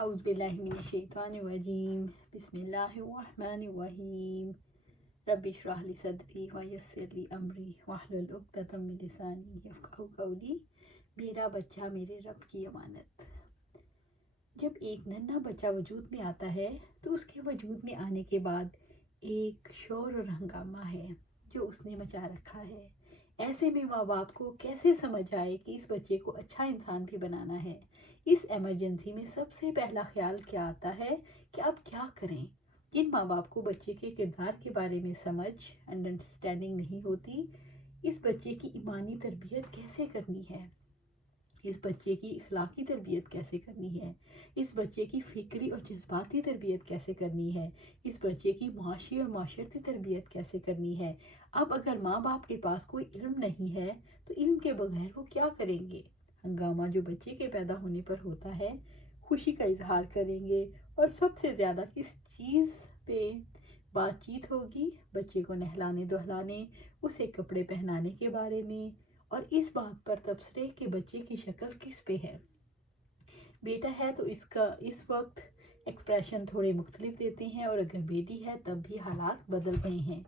اعوذ باللہ من الشیطان الرجیم بسم اللہ الرحمن الرحیم رب اشرح لی صدری ویسر لی امری واحلل عقدۃ من لسانی یفقہوا قولی۔ میرا بچہ میرے رب کی امانت۔ جب ایک ننھا بچہ وجود میں آتا ہے تو اس کے وجود میں آنے کے بعد ایک شور اور ہنگامہ ہے جو اس نے مچا رکھا ہے۔ ایسے میں ماں باپ کو کیسے سمجھ آئے کہ اس بچے کو اچھا انسان بھی بنانا ہے؟ اس ایمرجنسی میں سب سے پہلا خیال کیا آتا ہے کہ اب کیا کریں؟ جن ماں باپ کو بچے کے کردار کے بارے میں سمجھ انڈرسٹینڈنگ نہیں ہوتی، اس بچے کی ایمانی تربیت کیسے کرنی ہے، اس بچے کی اخلاقی تربیت کیسے کرنی ہے، اس بچے کی فکری اور جذباتی تربیت کیسے کرنی ہے، اس بچے کی معاشی اور معاشرتی تربیت کیسے کرنی ہے۔ اب اگر ماں باپ کے پاس کوئی علم نہیں ہے تو علم کے بغیر وہ کیا کریں گے؟ ہنگامہ جو بچے کے پیدا ہونے پر ہوتا ہے، خوشی کا اظہار کریں گے اور سب سے زیادہ کس چیز پہ بات چیت ہوگی؟ بچے کو نہلانے دہلانے، اسے کپڑے پہنانے کے بارے میں، اور اس بات پر تبصرے کہ بچے کی شکل کس پہ ہے۔ بیٹا ہے تو اس وقت ایکسپریشن تھوڑے مختلف دیتے ہیں، اور اگر بیٹی ہے تب بھی حالات بدل گئے ہیں۔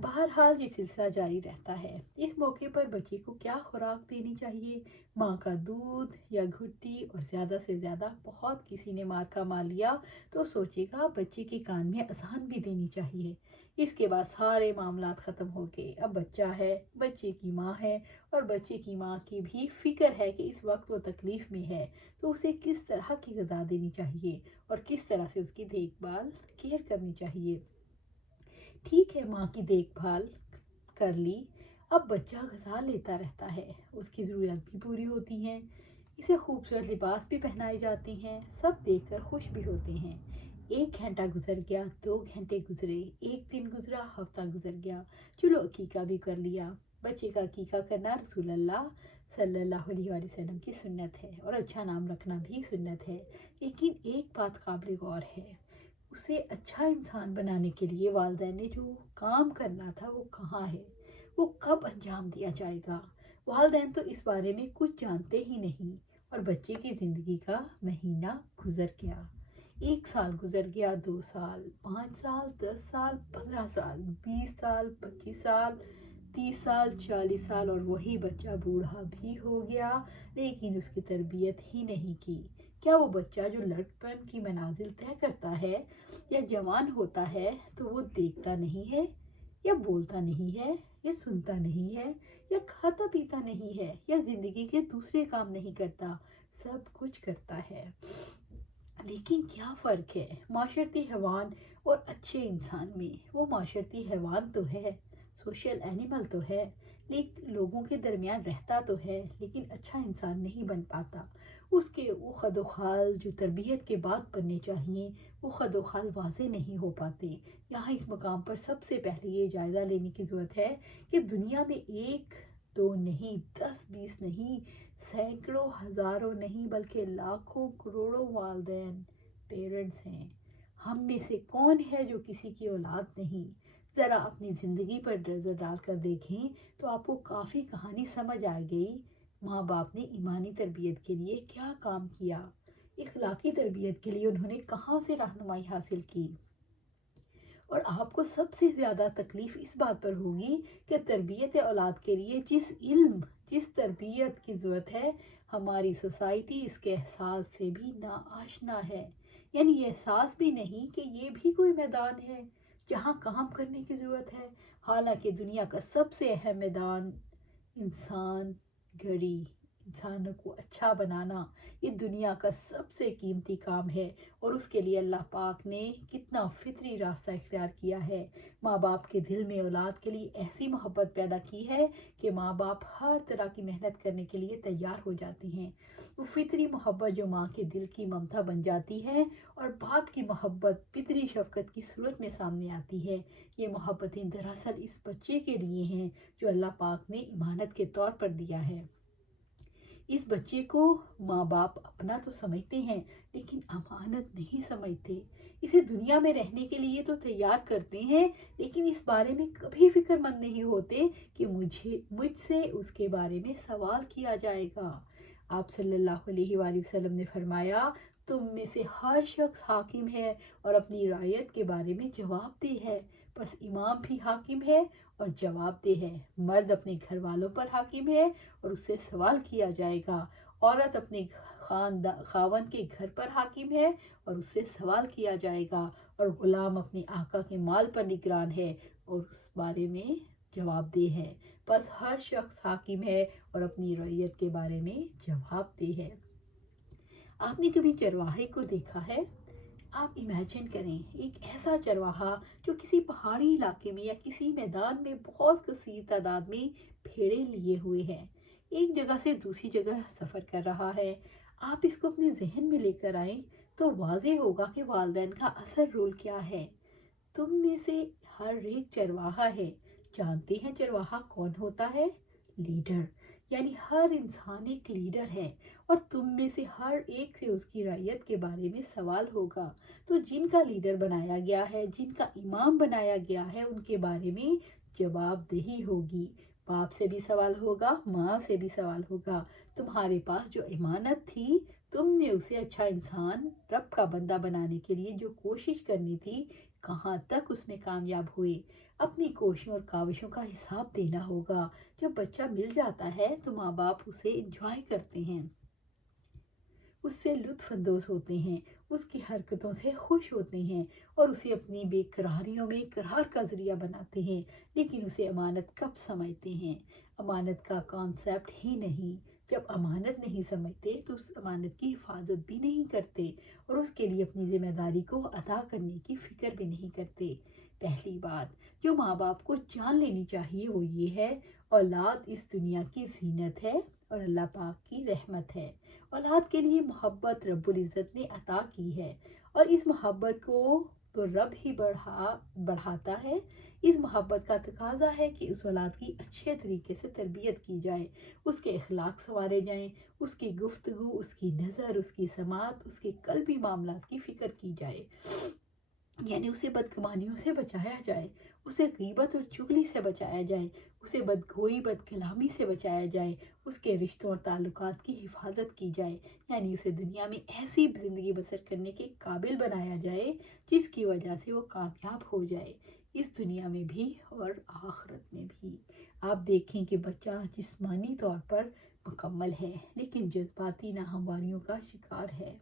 بہرحال یہ سلسلہ جاری رہتا ہے۔ اس موقع پر بچے کو کیا خوراک دینی چاہیے؟ ماں کا دودھ یا گھٹی، اور زیادہ سے زیادہ بہت کسی نے مار کا مار لیا تو سوچے گا بچے کے کان میں اذان بھی دینی چاہیے۔ اس کے بعد سارے معاملات ختم ہو گئے۔ اب بچہ ہے، بچے کی ماں ہے، اور بچے کی ماں کی بھی فکر ہے کہ اس وقت وہ تکلیف میں ہے تو اسے کس طرح کی غذا دینی چاہیے اور کس طرح سے اس کی دیکھ بھال کیئر کرنی چاہیے۔ ٹھیک ہے، ماں کی دیکھ بھال کر لی، اب بچہ غذا لیتا رہتا ہے، اس کی ضرورت بھی پوری ہوتی ہیں، اسے خوبصورت لباس بھی پہنائے جاتے ہیں، سب دیکھ کر خوش بھی ہوتے ہیں۔ 1 گھنٹہ گزر گیا، 2 گھنٹے گزرے، 1 دن گزرا، ہفتہ گزر گیا، چلو عقیقہ بھی کر لیا۔ بچے کا عقیقہ کرنا رسول اللہ صلی اللہ علیہ وآلہ وسلم کی سنت ہے، اور اچھا نام رکھنا بھی سنت ہے۔ لیکن ایک بات قابل غور ہے، اسے اچھا انسان بنانے کے لیے والدین نے جو کام کرنا تھا وہ کہاں ہے؟ وہ کب انجام دیا جائے گا؟ والدین تو اس بارے میں کچھ جانتے ہی نہیں، اور بچے کی زندگی کا مہینہ گزر گیا، 1 سال گزر گیا، 2 سال، 5 سال، 10 سال، 15 سال، 20 سال، 25 سال، 30 سال، 40 سال، اور وہی بچہ بوڑھا بھی ہو گیا لیکن اس کی تربیت ہی نہیں کی۔ کیا وہ بچہ جو لڑکپن کی منازل طے کرتا ہے یا جوان ہوتا ہے تو وہ دیکھتا نہیں ہے، یا بولتا نہیں ہے، یا سنتا نہیں ہے، یا کھاتا پیتا نہیں ہے، یا زندگی کے دوسرے کام نہیں کرتا؟ سب کچھ کرتا ہے۔ لیکن کیا فرق ہے معاشرتی حیوان اور اچھے انسان میں؟ وہ معاشرتی حیوان تو ہے، سوشل اینیمل تو ہے، لیکن لوگوں کے درمیان رہتا تو ہے، لیکن اچھا انسان نہیں بن پاتا۔ اس کے وہ خد و خال جو تربیت کے بعد بننے چاہیے، وہ خد و خال واضح نہیں ہو پاتے۔ یہاں اس مقام پر سب سے پہلے یہ جائزہ لینے کی ضرورت ہے کہ دنیا میں 1 2 نہیں، 10 20 نہیں، سینکڑوں ہزاروں نہیں، بلکہ لاکھوں کروڑوں والدین پیرنٹس ہیں۔ ہم میں سے کون ہے جو کسی کی اولاد نہیں؟ ذرا اپنی زندگی پر نظر ڈال کر دیکھیں تو آپ کو کافی کہانی سمجھ آ گئی۔ ماں باپ نے ایمانی تربیت کے لیے کیا کام کیا، اخلاقی تربیت کے لیے انہوں نے کہاں سے رہنمائی حاصل کی، اور آپ کو سب سے زیادہ تکلیف اس بات پر ہوگی کہ تربیت اولاد کے لیے جس علم، جس تربیت کی ضرورت ہے، ہماری سوسائٹی اس کے احساس سے بھی ناآشنا ہے۔ یعنی یہ احساس بھی نہیں کہ یہ بھی کوئی میدان ہے جہاں کام کرنے کی ضرورت ہے، حالانکہ دنیا کا سب سے اہم میدان انسان گھڑی، انسانوں کو اچھا بنانا، یہ دنیا کا سب سے قیمتی کام ہے، اور اس کے لیے اللہ پاک نے کتنا فطری راستہ اختیار کیا ہے۔ ماں باپ کے دل میں اولاد کے لیے ایسی محبت پیدا کی ہے کہ ماں باپ ہر طرح کی محنت کرنے کے لیے تیار ہو جاتے ہیں۔ وہ فطری محبت جو ماں کے دل کی ممتا بن جاتی ہے، اور باپ کی محبت فطری شفقت کی صورت میں سامنے آتی ہے، یہ محبتیں دراصل اس بچے کے لیے ہیں جو اللہ پاک نے امانت کے طور پر دیا ہے۔ اس بچے کو ماں باپ اپنا تو سمجھتے ہیں لیکن امانت نہیں سمجھتے۔ اسے دنیا میں رہنے کے لیے تو تیار کرتے ہیں، لیکن اس بارے میں کبھی فکر مند نہیں ہوتے کہ مجھ سے اس کے بارے میں سوال کیا جائے گا۔ آپ صلی اللہ علیہ وآلہ وسلم نے فرمایا تم میں سے ہر شخص حاکم ہے اور اپنی رعیت کے بارے میں جواب دہ ہے، بس امام بھی حاکم ہے اور جواب دہ ہے۔ مرد اپنے گھر والوں پر حاکم ہے اور اس سے سوال کیا جائے گا، عورت اپنے خاوند کے گھر پر حاکم ہے اور اس سے سوال کیا جائے گا، اور غلام اپنے آقا کے مال پر نگران ہے اور اس بارے میں جواب دہ ہے۔ بس ہر شخص حاکم ہے اور اپنی رعیت کے بارے میں جواب دہ ہے۔ آپ نے کبھی چرواہے کو دیکھا ہے؟ آپ امیجن کریں ایک ایسا چرواہا جو کسی پہاڑی علاقے میں یا کسی میدان میں بہت کثیر تعداد میں بھیڑیں لیے ہوئے ہے، ایک جگہ سے دوسری جگہ سفر کر رہا ہے۔ آپ اس کو اپنے ذہن میں لے کر آئیں تو واضح ہوگا کہ والدین کا اثر رول کیا ہے۔ تم میں سے ہر ایک چرواہا ہے۔ جانتے ہیں چرواہا کون ہوتا ہے؟ لیڈر، یعنی ہر انسان ایک لیڈر ہے، اور تم میں سے ہر ایک سے اس کی رعیت کے بارے میں سوال ہوگا۔ تو جن کا لیڈر بنایا گیا ہے، جن کا امام بنایا گیا ہے، ان کے بارے میں جواب دہی ہوگی۔ باپ سے بھی سوال ہوگا، ماں سے بھی سوال ہوگا۔ تمہارے پاس جو امانت تھی، تم نے اسے اچھا انسان، رب کا بندہ بنانے کے لیے جو کوشش کرنی تھی، کہاں تک اس میں کامیاب ہوئے؟ اپنی کوششوں اور کاوشوں کا حساب دینا ہوگا۔ جب بچہ مل جاتا ہے تو ماں باپ اسے انجوائے کرتے ہیں، اس سے لطف اندوز ہوتے ہیں، اس کی حرکتوں سے خوش ہوتے ہیں اور اسے اپنی بے قراریوں میں قرار کا ذریعہ بناتے ہیں، لیکن اسے امانت کب سمجھتے ہیں؟ امانت کا کانسیپٹ ہی نہیں۔ جب امانت نہیں سمجھتے تو اس امانت کی حفاظت بھی نہیں کرتے اور اس کے لیے اپنی ذمہ داری کو ادا کرنے کی فکر بھی نہیں کرتے۔ پہلی بات جو ماں باپ کو جان لینی چاہیے وہ یہ ہے، اولاد اس دنیا کی زینت ہے اور اللہ پاک کی رحمت ہے۔ اولاد کے لیے محبت رب العزت نے عطا کی ہے، اور اس محبت کو تو رب ہی بڑھاتا ہے۔ اس محبت کا تقاضا ہے کہ اس اولاد کی اچھے طریقے سے تربیت کی جائے، اس کے اخلاق سنوارے جائیں، اس کی گفتگو، اس کی نظر، اس کی سماعت، اس کے قلبی معاملات کی فکر کی جائے، یعنی اسے بدگمانیوں سے بچایا جائے، اسے غیبت اور چغلی سے بچایا جائے، اسے بدگوئی بد کلامی سے بچایا جائے، اس کے رشتوں اور تعلقات کی حفاظت کی جائے، یعنی اسے دنیا میں ایسی زندگی بسر کرنے کے قابل بنایا جائے جس کی وجہ سے وہ کامیاب ہو جائے، اس دنیا میں بھی اور آخرت میں بھی۔ آپ دیکھیں کہ بچہ جسمانی طور پر مکمل ہے لیکن جذباتی ناہمواریوں کا شکار ہے،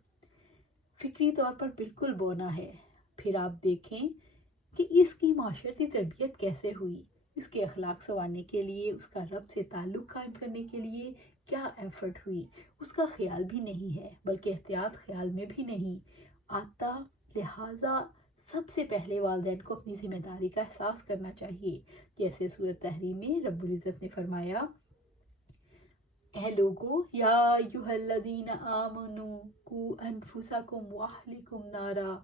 فکری طور پر بالکل بونا ہے۔ پھر آپ دیکھیں کہ اس کی معاشرتی تربیت کیسے ہوئی، اس کے اخلاق سنوارنے کے لیے، اس کا رب سے تعلق قائم کرنے کے لیے کیا ایفرٹ ہوئی، اس کا خیال بھی نہیں ہے، بلکہ احتیاط خیال میں بھی نہیں آتا۔ لہٰذا سب سے پہلے والدین کو اپنی ذمہ داری کا احساس کرنا چاہیے، جیسے سورۃ تحریم میں رب العزت نے فرمایا، اے لوگو یا ایھا الذین آمنوا قوا انفسکم واہلکم نارا،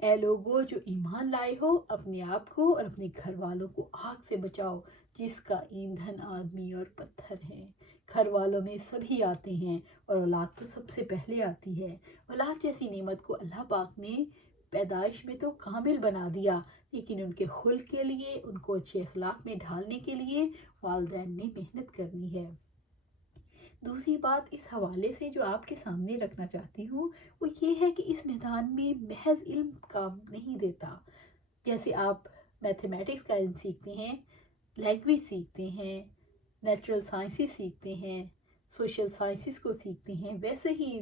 اے لوگو جو ایمان لائے ہو، اپنے آپ کو اور اپنے گھر والوں کو آگ سے بچاؤ جس کا ایندھن آدمی اور پتھر ہے۔ گھر والوں میں سبھی آتے ہیں اور اولاد تو سب سے پہلے آتی ہے۔ اولاد جیسی نعمت کو اللہ پاک نے پیدائش میں تو کامل بنا دیا، لیکن ان کے خلق کے لیے، ان کو اچھے اخلاق میں ڈھالنے کے لیے والدین نے محنت کرنی ہے۔ دوسری بات اس حوالے سے جو آپ کے سامنے رکھنا چاہتی ہوں وہ یہ ہے کہ اس میدان میں محض علم کام نہیں دیتا۔ جیسے آپ میتھمیٹکس کا علم سیکھتے ہیں، لینگویج سیکھتے ہیں، نیچرل سائنسز سیکھتے ہیں، سوشل سائنسز کو سیکھتے ہیں، ویسے ہی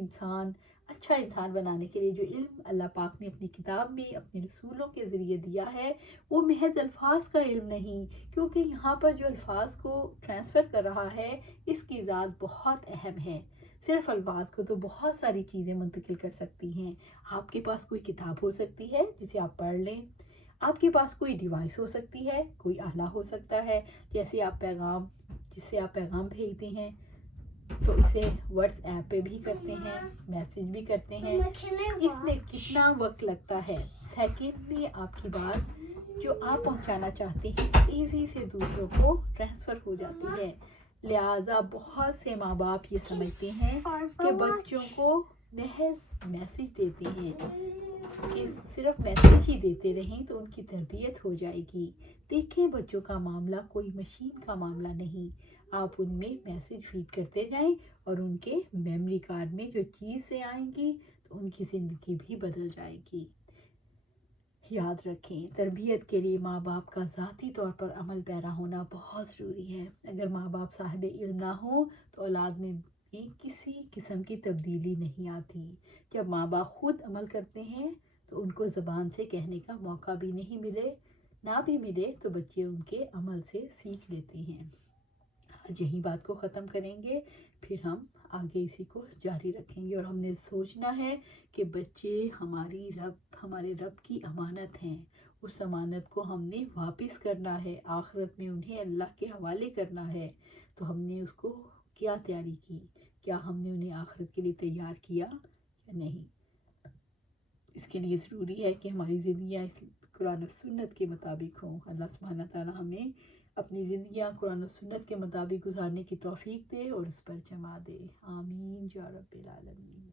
اچھا انسان بنانے کے لیے جو علم اللہ پاک نے اپنی کتاب میں اپنے رسولوں کے ذریعے دیا ہے وہ محض الفاظ کا علم نہیں، کیونکہ یہاں پر جو الفاظ کو ٹرانسفر کر رہا ہے اس کی ذات بہت اہم ہے۔ صرف الفاظ کو تو بہت ساری چیزیں منتقل کر سکتی ہیں۔ آپ کے پاس کوئی کتاب ہو سکتی ہے جسے آپ پڑھ لیں، آپ کے پاس کوئی ڈیوائس ہو سکتی ہے، کوئی آلہ ہو سکتا ہے، جیسے آپ جس سے آپ پیغام بھیجتے ہیں تو اسے واٹس ایپ پہ بھی کرتے ہیں، میسیج بھی کرتے ہیں، اس میں کتنا وقت لگتا ہے، سیکنڈ میں آپ کی بات جو آپ پہنچانا چاہتے ہیں تیزی سے دوسروں کو ٹرانسفر ہو جاتی ہے۔ لہٰذا بہت سے ماں باپ یہ سمجھتے ہیں کہ بچوں کو محض میسیج دیتے ہیں کہ صرف میسیج ہی دیتے رہیں تو ان کی تربیت ہو جائے گی۔ دیکھیں بچوں کا معاملہ کوئی مشین کا معاملہ نہیں، آپ ان میں میسیج فیڈ کرتے جائیں اور ان کے میموری کارڈ میں جو چیزیں آئیں گی تو ان کی زندگی بھی بدل جائے گی۔ یاد رکھیں، تربیت کے لیے ماں باپ کا ذاتی طور پر عمل پیرا ہونا بہت ضروری ہے۔ اگر ماں باپ صاحب علم نہ ہوں تو اولاد میں کسی قسم کی تبدیلی نہیں آتی۔ جب ماں باپ خود عمل کرتے ہیں تو ان کو زبان سے کہنے کا موقع بھی نہیں ملے، نہ بھی ملے تو بچے ان کے عمل سے سیکھ لیتے ہیں۔ آج یہی بات کو ختم کریں گے، پھر ہم آگے اسی کو جاری رکھیں گے، اور ہم نے سوچنا ہے کہ بچے ہمارے رب کی امانت ہیں، اس امانت کو ہم نے واپس کرنا ہے، آخرت میں انہیں اللہ کے حوالے کرنا ہے۔ تو ہم نے اس کو کیا تیاری کی، کیا ہم نے انہیں آخرت کے لیے تیار کیا یا نہیں؟ اس کے لیے ضروری ہے کہ ہماری زندگیاں اس قرآن و سنت کے مطابق ہوں۔ اللہ سبحانہ تعالیٰ ہمیں اپنی زندگیاں قرآن و سنت کے مطابق گزارنے کی توفیق دے اور اس پر جما دے۔ آمین یا رب العالمین۔